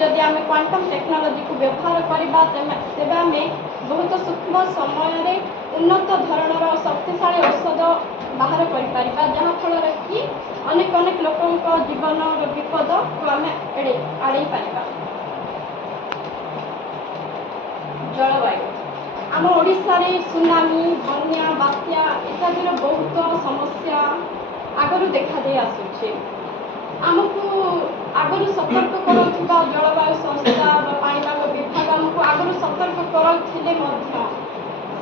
जदि आम quantum technology को व्यवहार करवा तेज आम बहुत सूक्ष्म समय उन्नत धरणर शक्तिशाली औषध बाहर कर जहाँफल कि अनेक अनेक लोक जीवन विपद को आम आड़े पार। जलवायु आम ओडिशा रे सुनामी बन्या बात्या इत्यादि बहुत समस्या आगु देखा दे आसुचे। आमको आगु सतर्क करुवा जलवायु संस्था पाणीपाग विभाग आमको आगु सतर्क करते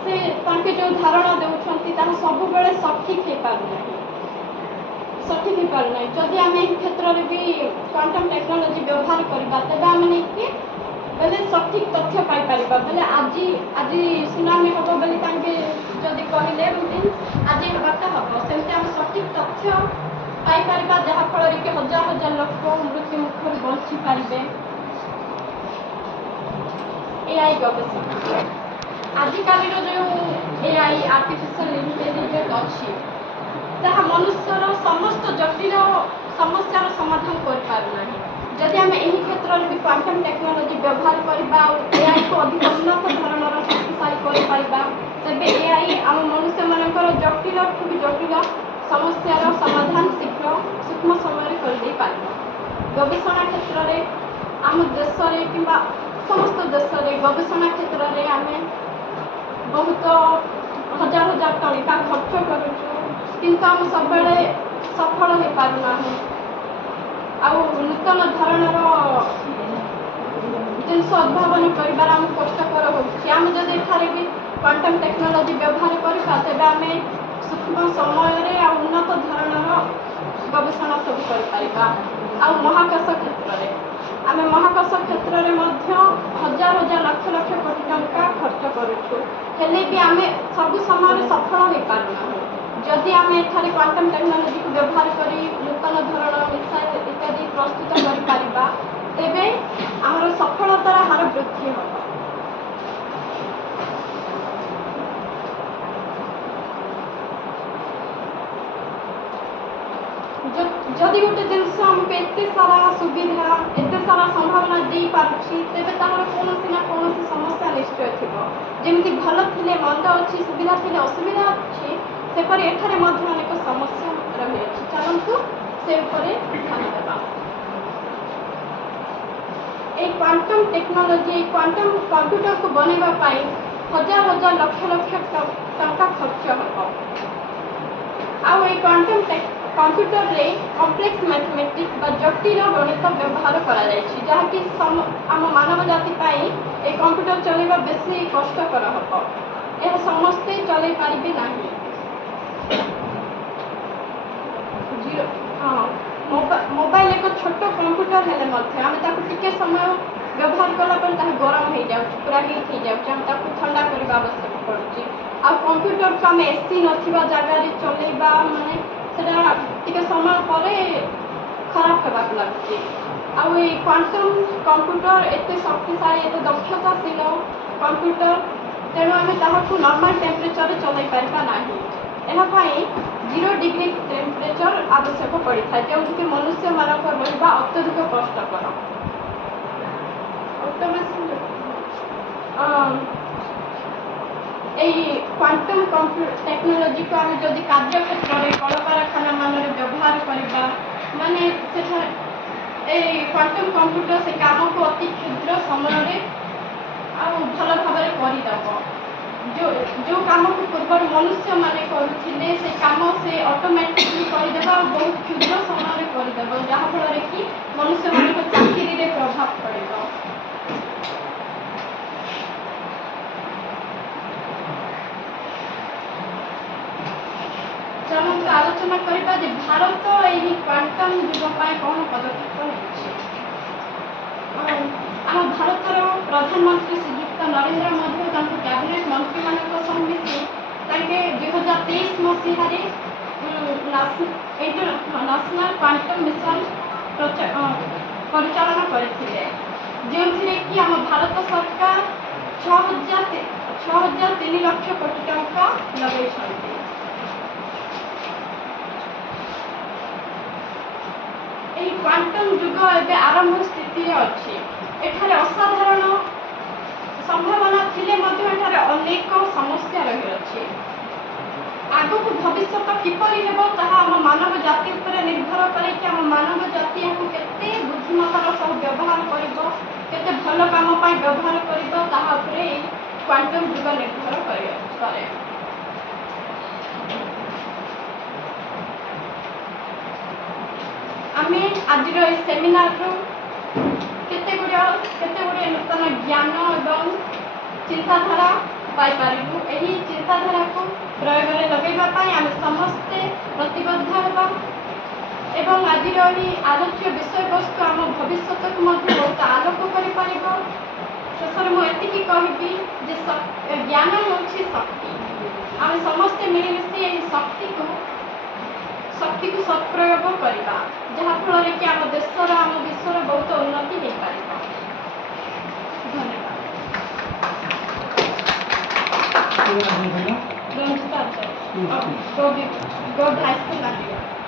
से जो धारणा देउछंती सब बेले सठिक हो पारना जदि आम क्षेत्र में भी क्वांटम टेक्नोलोजी व्यवहार करवा तेज आम नहीं बोले सठिक तथ्य पाई बोले आज आज सुनामी हम बोली जदि कहले आज हवाटा हम सेमती आम सठिक तथ्य पाई जहाँफल कि हजार हजार लोक मृत्यु मुखर बची पारे। एआई गवेषणा आजिकल जो एआई आर्टिफिशियल इंटेलिजेंस अच्छी जहाँ मनुष्यर समस्त जटिल समस्यार समाधान कर पारना जदि आम यही क्षेत्र में भी क्वांटम टेक्नोलोजी व्यवहार करवा एआई को अधिक उन्नत धरणर शक्तिशाली कर तेज एआई आम मनुष्य मानकर जटिल ठू भी जटिल समस्यार समाधान शीघ्र सूक्ष्म समय कर गवेषणा क्षेत्र में आम देश कि समस्त देश में गवेषणा क्षेत्र में आम बहुत हजार हजार टंका खर्च करुचु किंतु आम सब सफल हो पारना नूतन धरणर जिनस उद्भावन कर कष्टकर होम जब एठारे भी क्वांटम टेक्नोलोजी व्यवहार करवा तेज आम सूक्ष्म समय उन्नत धरणर गवेषणा सब कर महाकाश क्षेत्र में आम महाकाश क्षेत्र में हजार हजार लक्ष लक्ष कोटी टंका खर्च करुचु हेले भी आम सब समय सफल हो पारना जदि आम एठारे क्वांटम टेक्नोलोजी को व्यवहार कर नूतन धरण मिसाइल इत्यादि प्रस्तुत कर तेबे आमर सफलतार हार वृद्धि हो। जदि गोटे जिनस आमको एत सारा सुविधा एत सारा संभावना दे पार्टी तेज तार कौन ना कौन समस्या निश्चय थी जमी भल थे मंद अच्छी सुविधा थे असुविधा अच्छी सेपरी एठारे अनेक समस्या रही चलतु से ध्यान देवा। क्वांटम टेक्नोलोजी क्वांटम कंप्यूटर को बनवाई हजार हजार लक्ष लक्ष टंका खर्च हम क्वांटम कंप्यूटर रे कॉम्प्लेक्स मैथमेटिक्स बा जटिल गणित व्यवहार करा आम मानव जाति ए कंप्यूटर चलैबा बेसी कष्टकर हम यह समस्ते चलै पारिबे नाही। मोबाइल एक छोट कंप्यूटर हेले आम टिके समय व्यवहार कला गरम हो जाए पूरा हीट हो जाए ठंडा करने आवश्यक पड़ुची कंप्यूटर को आम एसी नथिबा जगह चलैबा माने सेटा टिके समय पर खराब होगा लगुच क्वांटम कंप्यूटर एत शक्तिशाली एत दक्षताशील कंप्यूटर तेणु आम ताकू नॉर्मल टेम्परेचर चलै पारिबा नाही एहापाई 0 डिग्री टेम्परेचर आवश्यक पड़ता है जो मनुष्य मानक रहा अत्यधिक कष्टकर। क्वांटम टेक्नोलोजी को आम जदि कार्य क्षेत्र में कल कारखाना मान व्यवहार करवा माने क्वांटम कंप्यूटर से काम को अति क्षुद्र समय भल भाव करदेव जो काम को पूर्व मनुष्य माने करुले से काम से ऑटोमेटिकली करदेव बहुत क्षुद्र समय करदेव जहाँफल कि मनुष्य मान चाकरी रे प्रभाव पड़ेगा। चलते आलोचना करवा भारत यही क्वांटम युग कौन पदक्षेप आम भारतर प्रधानमंत्री श्रीयुक्त नरेंद्र मोदी कैबिनेट मंत्री मान मिसी 2023 मसीह नेशनल क्वांटम मिशन परिचालन करते जो कि आम भारत सरकार 6,003 लाख कोटी टंका लगे। क्वांटम युग एवं आरंभ स्थिति अच्छी ଏଠାରେ ଅସାଧାରଣ ସମ୍ଭାବନା ଥିଲେ ମଧ୍ୟ ଏଠାରେ ଅନେକ ସମସ୍ୟା ରହିଅଛି। ଆଗକୁ ଭବିଷ୍ୟତ କିପରି ହେବ ତାହା ଆମ ମାନବ ଜାତି ଉପରେ ନିର୍ଭର କରେ କି ଆମ ମାନବ ଜାତି ଏହାକୁ କେତେ ବୁଦ୍ଧିମତାର ସହ ବ୍ୟବହାର କରିବ, କେତେ ଭଲ କାମ ପାଇଁ ବ୍ୟବହାର କରିବ, ତାହା ଉପରେ ଏହି କ୍ୱାଣ୍ଟମ୍ ଯୁଗ ନିର୍ଭର କରେ। ଆମେ ଆଜିର ଏହି ସେମିନାରରୁ କେତେ ଗୁଡ଼ିଏ ନୂତନ ଜ୍ଞାନ ଏବଂ ଚିନ୍ତାଧାରା ପାଇପାରିବୁ। ଏହି ଚିନ୍ତାଧାରାକୁ ପ୍ରୟୋଗରେ ଲଗାଇବା ପାଇଁ ଆମେ ସମସ୍ତେ ପ୍ରତିବଦ୍ଧ ହେବା ଏବଂ ଆଜିର ଏହି ଆଲୋଚ୍ୟ ବିଷୟବସ୍ତୁ ଆମ ଭବିଷ୍ୟତକୁ ମଧ୍ୟ ବହୁତ ଆଲୋକ କରିପାରିବ। ଶେଷରେ ମୁଁ ଏତିକି କହିବି ଯେ ଜ୍ଞାନ ହେଉଛି ଶକ୍ତି। ଆମେ ସମସ୍ତେ ମିଳିମିଶି ଏହି ଶକ୍ତିକୁ ସତ୍ପ୍ରୟୋଗ କରିବା, ଯାହାଫଳରେ କି ଆମ ଦେଶର ଆମ ବିଶ୍ୱର ବହୁତ ଉନ୍ନତି ହୋଇପାରିବ। ଧନ୍ୟବାଦ। ରଞ୍ଜିତା ଆଚାର୍ଯ୍ୟ, ଗଭ୍ ହାଇସ୍କୁଲ ନାନ୍ଦିଗଡ଼।